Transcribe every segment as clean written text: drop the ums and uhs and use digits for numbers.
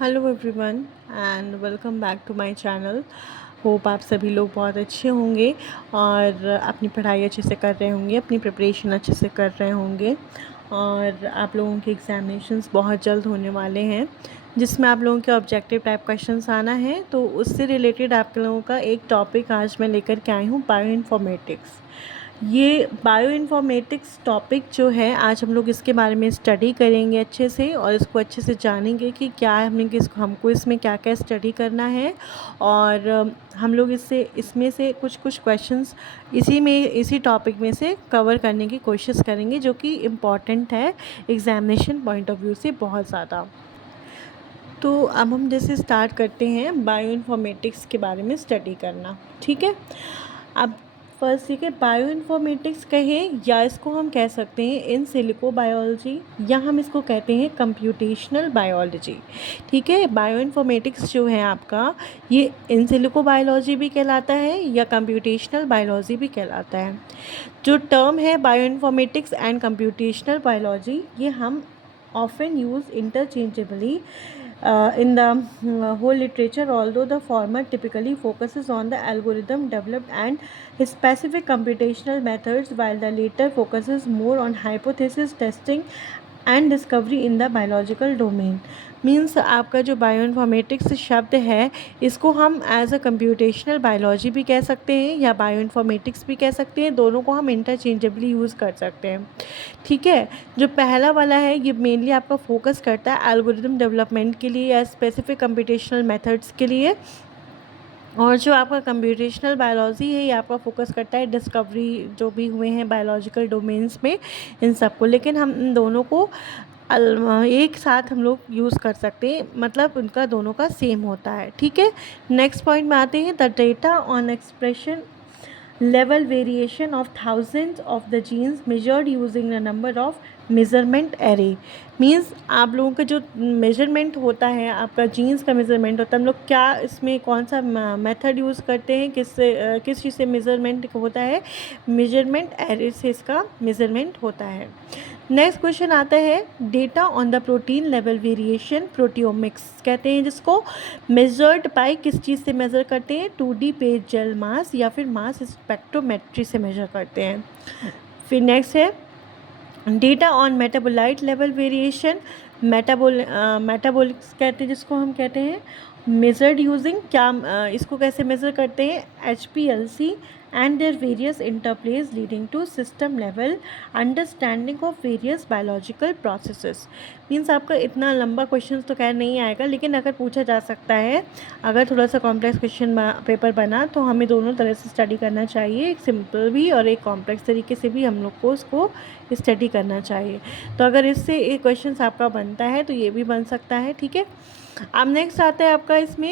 Hello everyone and welcome back to my channel. Hope आप सभी लोग बहुत अच्छे होंगे और अपनी पढ़ाई अच्छे से कर रहे होंगे, अपनी प्रिपरेशन अच्छे से कर रहे होंगे। और आप लोगों के एग्ज़ामिनेशंस बहुत जल्द होने वाले हैं, जिसमें आप लोगों के ऑब्जेक्टिव टाइप क्वेश्चंस आना है। तो उससे रिलेटेड आप लोगों का एक टॉपिक आज मैं लेकर के आई हूँ, बायो इन्फॉर्मेटिक्स। ये बायो इन्फॉर्मेटिक्स टॉपिक जो है, आज हम लोग इसके बारे में स्टडी करेंगे अच्छे से, और इसको अच्छे से जानेंगे कि क्या है, हमको इसमें क्या क्या स्टडी करना है। और हम लोग इसमें से कुछ कुछ क्वेश्चंस इसी टॉपिक में से कवर करने की कोशिश करेंगे, जो कि इम्पॉर्टेंट है एग्ज़ामिनेशन पॉइंट ऑफ व्यू से बहुत ज़्यादा। तो अब हम जैसे स्टार्ट करते हैं बायो इन्फॉर्मेटिक्स के बारे में स्टडी करना, ठीक है। अब फर्स्ट ठीक है, बायो इन्फॉर्मेटिक्स कहें या इसको हम कह सकते हैं इन सिलिको बायोलॉजी, या हम इसको कहते हैं कंप्यूटेशनल बायोलॉजी। ठीक है, बायो इन्फॉर्मेटिक्स जो है आपका, ये इन सिलिको बायोलॉजी भी कहलाता है या कंप्यूटेशनल बायोलॉजी भी कहलाता है। जो टर्म है bio informatics and computational biology, ये हम often used interchangeably in the whole literature, although the former typically focuses on the algorithm developed and specific computational methods, while the latter focuses more on hypothesis testing and discovery in the biological domain. Means आपका जो bio informatics शब्द है, इसको हम as a computational biology भी कह सकते हैं या बायो इन्फॉर्मेटिक्स भी कह सकते हैं। दोनों को हम इंटरचेंजेबली यूज़ कर सकते हैं। ठीक है, जो पहला वाला है ये मेनली आपका फोकस करता है एल्गोरिथम डेवलपमेंट के लिए या स्पेसिफिक कंप्यूटेशनल मेथड्स के लिए। और जो आपका कंप्यूटेशनल बायोलॉजी है, ये आपका फोकस करता है डिस्कवरी जो भी हुए हैं बायोलॉजिकल डोमेन्स में, इन सब को। लेकिन हम इन दोनों को एक साथ हम लोग यूज़ कर सकते हैं, मतलब उनका दोनों का सेम होता है। ठीक है, नेक्स्ट पॉइंट में आते हैं, the data on expression level variation of thousands of the genes measured using the number of measurement array। Means आप लोगों का जो मेजरमेंट होता है, आपका जीन्स का मेज़रमेंट होता है, हम लोग क्या इसमें कौन सा मेथड यूज़ करते हैं, किस चीज़ से मेज़रमेंट होता है, मेजरमेंट एरे से इसका मेज़रमेंट होता है। नेक्स्ट क्वेश्चन आता है, data on the protein level variation, proteomics कहते हैं जिसको। मेजर्ड बाय किस चीज़ से मेज़र करते हैं, 2D पेज जेल मास या फिर मास स्पेक्ट्रोमेट्री से मेज़र करते हैं। फिर नेक्स्ट है, data on metabolite level variation, metabolics कहते हैं जिसको हम कहते हैं। मेजर्ड यूजिंग इसको कैसे मेज़र करते हैं, HPLC and there various interplays leading to system level understanding of various biological processes. Means आपका इतना लंबा क्वेश्चन तो खैर नहीं आएगा, लेकिन अगर पूछा जा सकता है, अगर थोड़ा सा कॉम्प्लेक्स क्वेश्चन पेपर बना, तो हमें दोनों तरह से स्टडी करना चाहिए, एक सिंपल भी और एक कॉम्प्लेक्स तरीके से भी हम लोग को उसको स्टडी करना चाहिए। तो अगर इससे एक क्वेश्चन आपका बनता है तो ये भी बन सकता है। ठीक है, अब नेक्स्ट आता है आपका इसमें,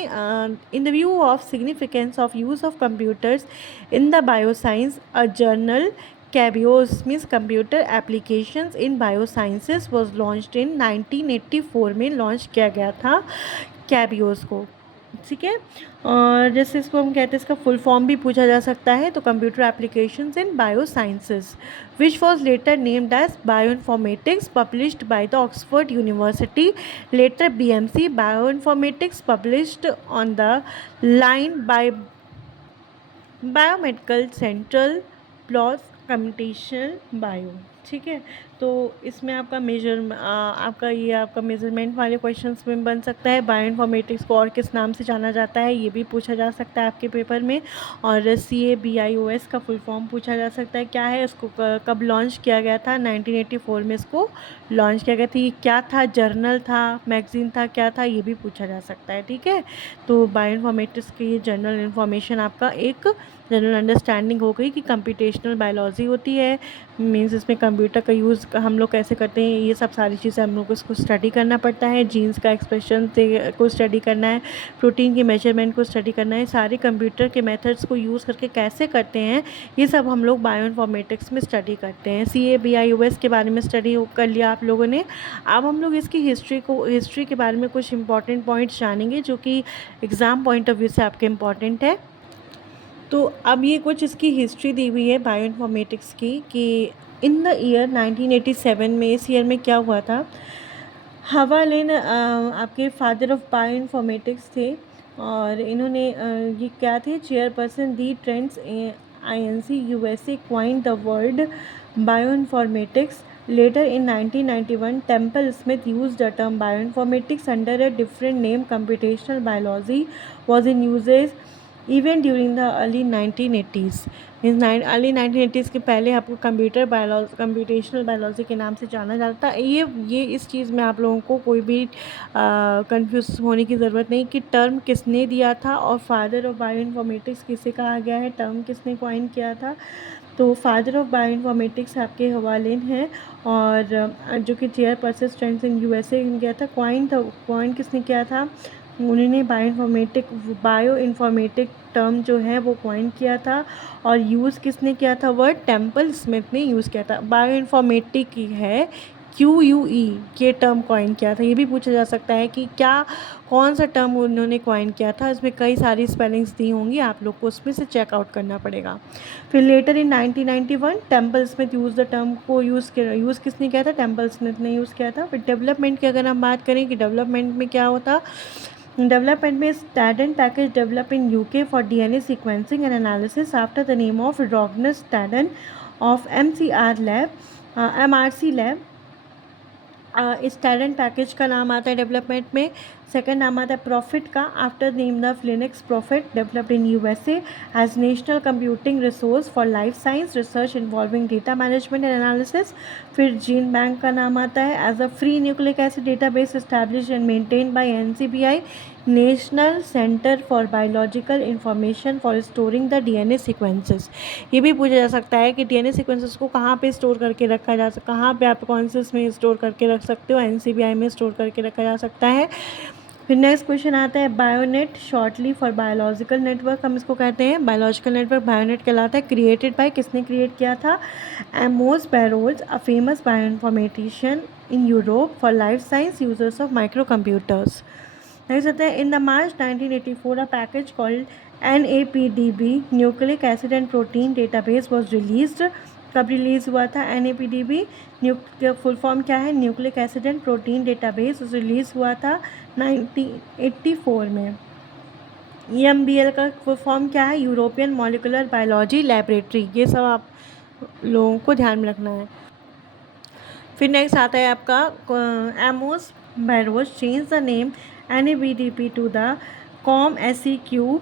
in the view of significance of use of computers in the bioscience, a journal CABIOS means computer applications in biosciences was launched in 1984 में लॉन्च किया गया था कैबियोस को। ठीक है, और जैसे इसको हम कहते हैं, इसका फुल फॉर्म भी पूछा जा सकता है, तो computer applications in biosciences which was later named as bioinformatics, published by the Oxford University, later BMC bioinformatics, published on the line by biomedical central plus computational bio. ठीक है, तो इसमें आपका आपका मेजरमेंट वाले क्वेश्चंस में बन सकता है। बायो इन्फॉर्मेटिक्स को और किस नाम से जाना जाता है, ये भी पूछा जा सकता है आपके पेपर में। और CABIOS का फुल फॉर्म पूछा जा सकता है, क्या है, इसको कब लॉन्च किया गया था, 1984 में इसको लॉन्च किया गया था। ये क्या था, जर्नल था, मैगजीन था, क्या था, ये भी पूछा जा सकता है। ठीक है, तो बायो इन्फॉर्मेटिक्स की ये जनरल इन्फॉर्मेशन आपका एक जनरल अंडरस्टैंडिंग हो गई कि कंप्यूटेशनल बायोलॉजी होती है। मीन्स इसमें कंप्यूटर का यूज़ हम लोग कैसे करते हैं, ये सब सारी चीज़ें हम लोग को इसको स्टडी करना पड़ता है। जीन्स का एक्सप्रेशन को स्टडी करना है, प्रोटीन के मेजरमेंट को स्टडी करना है, सारे कंप्यूटर के मेथड्स को यूज़ करके कैसे करते हैं, ये सब हम लोग बायो इन्फॉर्मेटिक्स में स्टडी करते हैं। CABIOS के बारे में स्टडी कर लिया आप लोगों ने। अब हम लोग इसकी हिस्ट्री के बारे में कुछ इंपॉर्टेंट पॉइंट्स जानेंगे, जो कि एग्ज़ाम पॉइंट ऑफ व्यू से आपके इम्पॉर्टेंट है। तो अब ये कुछ इसकी हिस्ट्री दी हुई है बायो इन्फॉर्मेटिक्स की, कि इन द ईयर 1987 में, इस ईयर में क्या हुआ था, हवा लेन आपके फादर ऑफ बायो इन्फॉर्मेटिक्स थे, और इन्होंने ये क्या थे, chairperson the trends INC USA coined the word bioinformatics. Later in 1991, Temple Smith used the term bioinformatics under a different name. Computational biology was in usage even during the early 1980s. Means early 1980s के पहले आपको computational biology के नाम से जाना जाता है। ये इस चीज़ में आप लोगों को कोई भी कंफ्यूज होने की ज़रूरत नहीं कि टर्म किसने दिया था और फादर ऑफ बायो इन्फॉर्मेटिक्स किसे कहा गया है, टर्म किसने कॉइन किया था। तो फादर ऑफ बायो इन्फॉर्मेटिक्स आपके हवालेन हैं, और जो कि चेयरपर्सन ट्रेंड्स इन USA किया था। कॉइन किसने किया था, उन्होंने बायो इन्फॉर्मेटिक टर्म जो है वो कॉइन किया था। और यूज़ किसने किया था, वर्ड टेम्पल स्मिथ ने यूज़ किया था। बायो इन्फॉर्मेटिक है QUE ये टर्म कॉइन किया था। ये भी पूछा जा सकता है कि कौन सा टर्म उन्होंने कॉइन किया था। इसमें कई सारी स्पेलिंग्स दी होंगी, आप लोग को उसमें से चेकआउट करना पड़ेगा। फिर later in 1991 Temple Smith use the term को यूज़ किसने किया था, टेम्पल स्मिथ ने यूज़ किया था। फिर डेवलपमेंट की अगर हम बात करें कि डेवलपमेंट में क्या होता, डेवलपमेंट में Staden package develop in UK for DNA sequencing and analysis after the name of Rodger Staden of MRC lab. इस टैलेंट पैकेज का नाम आता है डेवलपमेंट में। सेकंड नाम आता है प्रॉफिट का, after name of Linux profit, developed in USA as national computing resource for life science research involving data management and analysis. फिर जीन बैंक का नाम आता है as a free nucleic acid database establish and maintain by NCBI national centre for biological information for storing the DNA sequences. ये भी पूछा जा सकता है कि DNA सीक्वेंसेस को कहाँ पे स्टोर करके रखा जा सकता, कहाँ पे आप कौन से में स्टोर करके रख सकते हो, NCBI में स्टोर करके रखा जा सकता है। फिर नेक्स्ट क्वेश्चन आता है BioNTech, shortly for biological network हम इसको कहते हैं। बायोलॉजिकल नेटवर्क बायोनेट कहलाता है। क्रिएटेड बाय, किसने क्रिएट किया था, Amos Bairoch, a famous bioinformatician in Europe for life science users of microcomputers. Next आता है in the March 1984 a package called NAPDB nucleic acid and protein database was released. कब release हुआ था NAPDB, full form क्या है, nucleic acid and protein database, release हुआ था 1984 में। EMBL का फुल फॉर्म क्या है, यूरोपियन मॉलिकुलर बायोलॉजी लेबोरेटरी। ये सब आप लोगों को ध्यान में रखना है। फिर नेक्स्ट आता है आपका Amos Bairoch change the name NAPDB to the COMSEQ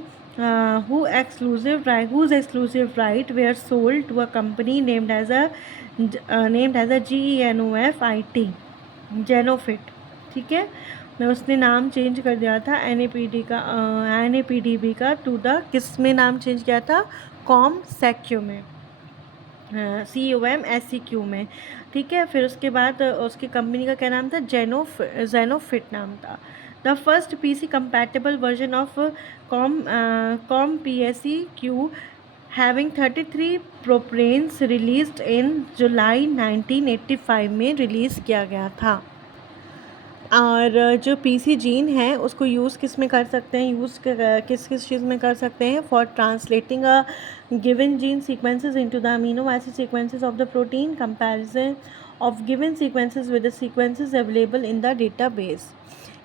whose exclusive right were sold to a company named as a GENOFIT Genofit। ठीक है, मैं उसने नाम चेंज कर दिया था NAPDB का टू द, किस में नाम चेंज किया था, COMSEQ में, COMSEQ में। ठीक है, फिर उसके बाद उसकी कंपनी का क्या नाम था, जेनोफिट नाम था। The first PC compatible version of COMPSEQ having 33 प्रोप्रेन्स रिलीज्ड इन जुलाई 1985 में रिलीज़ किया गया था। और जो PC जीन है उसको यूज़ किस में कर सकते हैं, किस चीज़ में कर सकते हैं, for translating a given gene sequences into the amino acid sequences of the protein, comparison of given sequences with the sequences available in the database.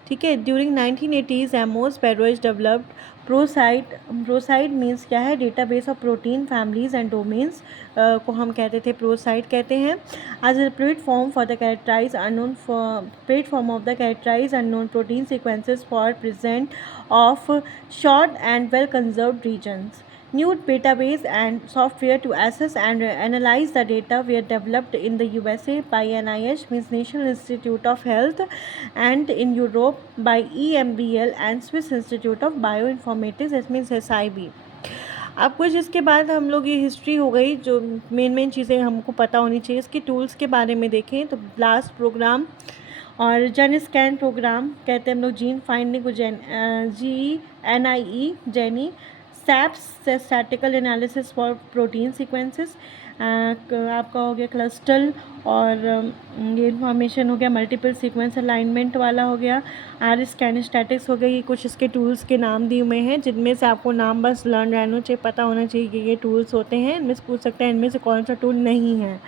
ठीक है, during 1980s Amos Bairoch developed PROSITE means क्या है, database of protein families and domains को हम कहते थे PROSITE कहते हैं। As a platform of the characterize unknown protein sequences for present of short and well conserved regions. New database and software to assess and analyze the data were developed in the USA by NIH, means National Institute of Health, and in Europe by EMBL and Swiss Institute of Bioinformatics, that means SIB। अब कुछ इसके बाद हम लोग, ये history हो गई, जो मेन चीज़ें हमको पता होनी चाहिए। इसके टूल्स के बारे में देखें तो ब्लास्ट प्रोग्राम और जेन स्कैन प्रोग्राम कहते हैं हम लोग, जीन फाइंडिंग को GNIE jenny, SAPS statistical analysis for protein sequences, आपका हो गया क्लस्टल, और ये इन्फॉर्मेशन हो गया मल्टीपल सीक्वेंस अलाइनमेंट वाला हो गया, स्कैन स्टैटिक्स हो गई। ये कुछ इसके टूल्स के नाम दिए हुए हैं, जिनमें से आपको नाम बस लर्न रहना चाहिए, पता होना चाहिए कि ये टूल्स होते हैं। इनमें से पूछ सकते हैं इनमें से कौन सा टूल नहीं है।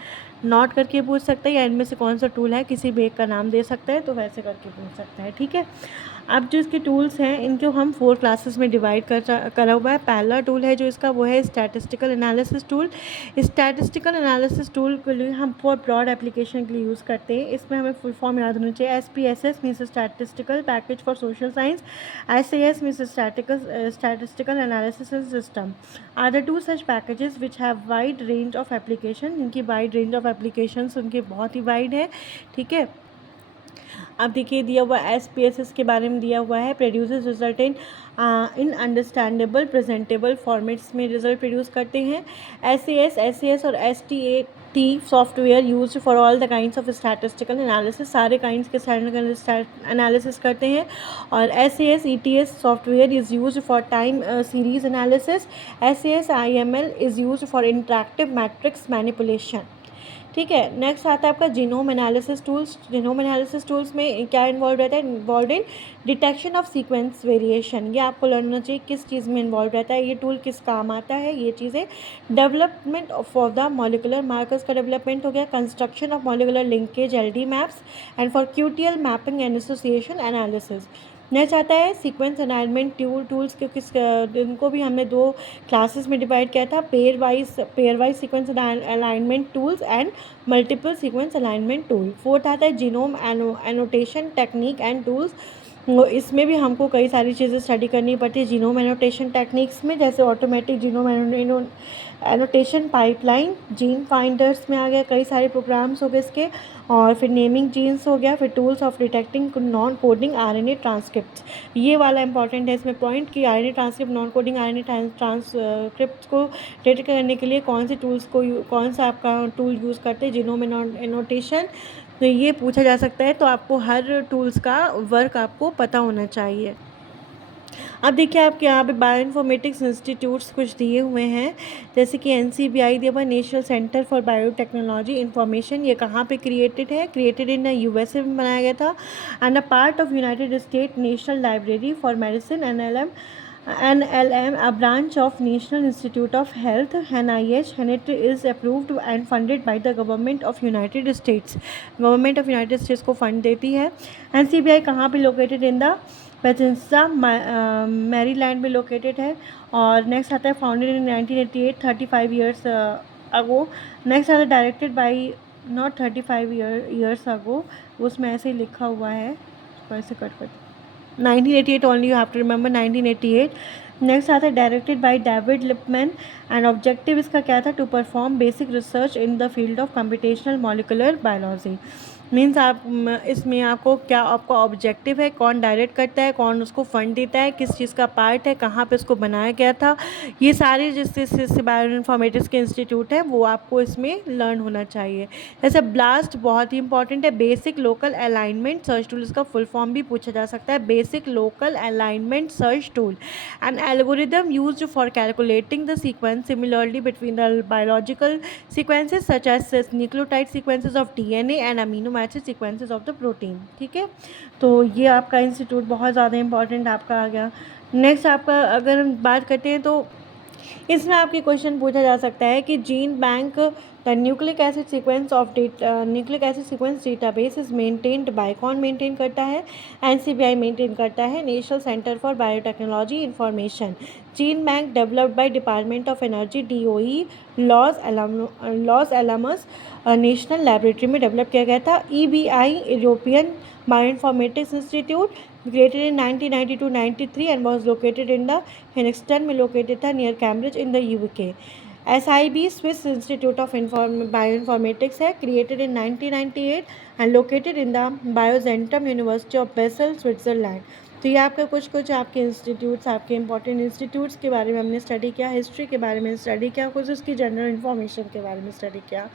नोट करके पूछ सकता है, या इनमें से कौन सा टूल है, किसी भी एक का नाम दे सकता है, तो वैसे करके पूछ सकता है। ठीक है, अब जो इसके टूल्स हैं इनको हम 4 क्लासेस में डिवाइड करा हुआ है। पहला टूल है जो इसका वो है statistical analysis tool. Statistical analysis tool के लिए हम फॉर ब्रॉड एप्लीकेशन के लिए यूज़ करते हैं। इसमें हमें फुल फॉर्म याद होना चाहिए। SPSS means statistical package for social science, SAS means statistical analysis system are the two such packages which have wide range of application. इनकी वाइड रेंज ऑफ एप्लीकेशंस उनके बहुत ही वाइड है। ठीक है, अब देखिए दिया हुआ SPSS के बारे में दिया हुआ है, produces result in understandable presentable formats में रिजल्ट प्रोड्यूस करते हैं। SAS और STAT software used for all the kinds of statistical analysis, सारे काइंड्स के स्टैटिस्टिकल एनालिसिस करते हैं। और SAS ETS software is used for time series analysis. SAS IML is used for interactive matrix manipulation. ठीक है, next आता है आपका genome analysis tools. Genome analysis tools में क्या इन्वॉल्व रहता है? Involve in detection of sequence variation. ये आपको लर्न होना चाहिए किस चीज़ में इन्वॉल्व रहता है, ये टूल किस काम आता है, ये चीज़ें। Development of the molecular markers का डेवलपमेंट हो गया। Construction of molecular linkage LD maps and for QTL mapping and association analysis. Next आता है सीक्वेंस अलाइनमेंट टूल्स के इनको भी हमने 2 क्लासेस में डिवाइड किया था, pair wise sequence alignment tools and multiple sequence alignment tool. Fourth आता है genome annotation technique and tools. इसमें भी हमको कई सारी चीज़ें स्टडी करनी पड़ती है जीनोम एनोटेशन टेक्निक्स में, जैसे automatic genome annotation pipeline, gene finders में आ गया, कई सारे प्रोग्राम्स हो गए इसके। और फिर नेमिंग जीन्स हो गया, फिर tools of detecting non coding RNA transcript. ये वाला इंपॉर्टेंट है इसमें पॉइंट कि RNA transcript non coding RNA transcript को डिटेक्ट करने के लिए कौन सा आपका टूल यूज़ करते हैं, जीनोम एनोटेशन। तो ये पूछा जा सकता है, तो आपको हर टूल्स का वर्क आपको पता होना चाहिए। अब देखिए आपके यहाँ पे बायोइन्फॉर्मेटिक्स इंस्टीट्यूट्स कुछ दिए हुए हैं, जैसे कि NCBI दिया हुआ national centre for Biotechnology information. ये कहाँ पे क्रिएटेड है? क्रिएटेड इन USA में बनाया गया था and a part of United state national library for medicine NLM, a branch of National Institute of Health NIH, and it is approved and funded by the Government of United States. Government of United States को fund देती है। NCBI कहाँ पे located? In the Bethesda Maryland में located है। और next आता है founded in 1988, 35 years ago. Next आता है directed by not 35 years ago, उसमें ऐसे ही लिखा हुआ है, वैसे cut 1988 only, you have to remember 1988। Next आता है directed by David Lipman and objective इसका क्या था? To perform basic research in the field of computational molecular biology. Means आप इसमें आपका ऑब्जेक्टिव है, कौन डायरेक्ट करता है, कौन उसको फंड देता है, किस चीज़ का पार्ट है, कहाँ पे इसको बनाया गया था, ये सारे जिससे बायोइन्फॉर्मेटिक्स के इंस्टीट्यूट है वो आपको इसमें लर्न होना चाहिए। जैसे ब्लास्ट बहुत ही इंपॉर्टेंट है, basic local alignment search tool, इसका फुल फॉर्म भी पूछा जा सकता है, basic local alignment search tool, an algorithm used for calculating the sequence similarly between the biological sequences such as nucleotide sequences of DNA and amino acid sequences of the protein. ठीक है, तो ये आपका इंस्टीट्यूट बहुत ज़्यादा important आपका आ गया। Next आपका अगर हम बात करते हैं तो इसमें आपके क्वेश्चन पूछा जा सकता है कि GenBank the nucleic acid sequence database is maintained by, कौन मेंटेन करता है? NCBI मेंटेन करता है, National centre for Biotechnology Information. GenBank developed by Department of Energy DOE, Los Alamos National Laboratory में डेवलप किया गया था। EBI European Bioinformatics Institute created in 1992-93 and was located in the Henxton में located था near Cambridge in the UK. SIB Swiss Institute of Bioinformatics है, created in 1998 and located in the Biozentum University of Basel, Switzerland. तो ये आपका कुछ आपके institutes, आपके important institutes के बारे में हमने स्टडी किया, हिस्ट्री के बारे में स्टडी किया, कुछ उसकी जनरल इन्फॉर्मेशन के बारे में स्टडी किया।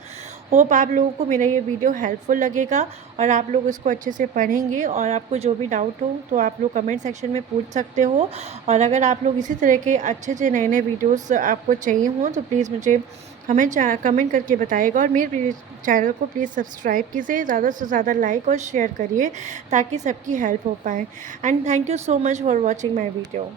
होप आप लोगों को मेरा ये वीडियो हेल्पफुल लगेगा और आप लोग इसको अच्छे से पढ़ेंगे। और आपको जो भी डाउट हो तो आप लोग कमेंट सेक्शन में पूछ सकते हो। और अगर आप लोग इसी तरह के अच्छे नए वीडियोस आपको चाहिए हों तो प्लीज़ मुझे कमेंट करके बताइएगा। और मेरे चैनल को प्लीज़ सब्सक्राइब कीजिए, ज़्यादा से ज़्यादा लाइक और शेयर करिए ताकि सबकी हेल्प हो पाए। And thank you so much for watching my video.